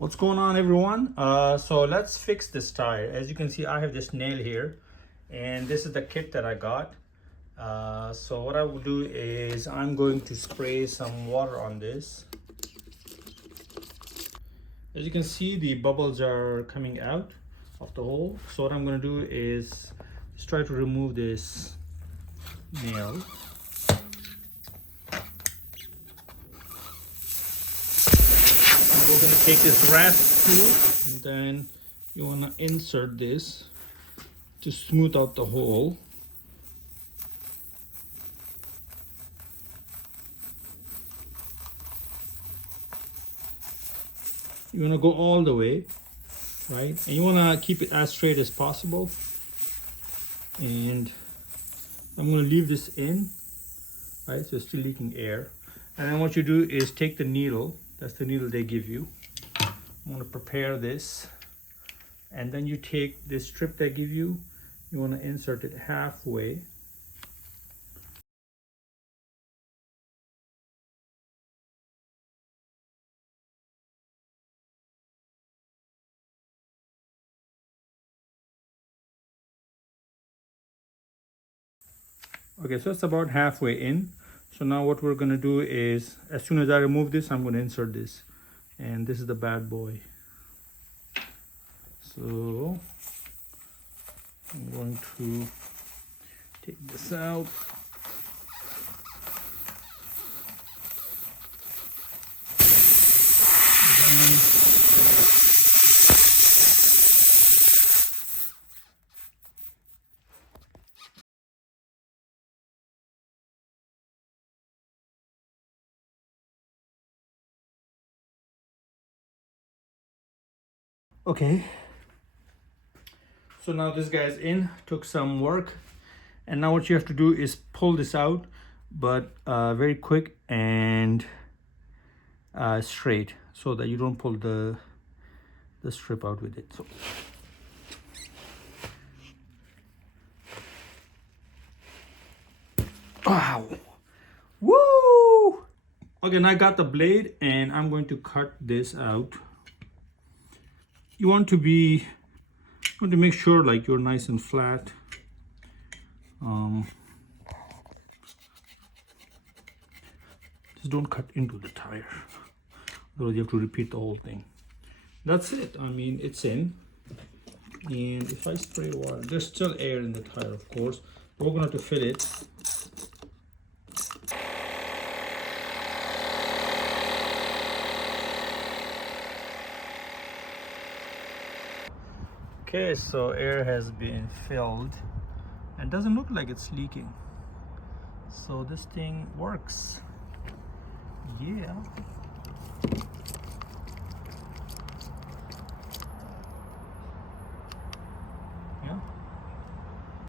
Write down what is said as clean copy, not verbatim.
What's going on, everyone? So let's fix this tire. As you can see, I have this nail here, and this is the kit that I got. So what I will do is I'm going to spray some water on this. As you can see, the bubbles are coming out of the hole. So what I'm going to do is just try to remove this nail. We're going to take this rasp tool, and then you want to insert this to smooth out the hole. You want to go all the way, right? And you want to keep it as straight as possible. And I'm going to leave this in, right? So it's still leaking air. And then what you do is take the needle. That's the needle they give you. I'm going to prepare this. And then you take this strip they give you. You want to insert it halfway. Okay, so it's about halfway in. So now what we're going to do is, as soon as I remove this, I'm going to insert this. And this is the bad boy. So I'm going to take this out. Okay, so now this guy's in. Took some work, and now what you have to do is pull this out, but very quick and straight, so that you don't pull the strip out with it. So wow, woo. Okay, now I got the blade, and I'm going to cut this out. You want to make sure like you're nice and flat. Just don't cut into the tire, otherwise you have to repeat the whole thing. That's it. I mean, it's in. And if I spray water, there's still air in the tire, of course. We're going to fill it. Okay, so air has been filled and doesn't look like it's leaking. So this thing works. Yeah.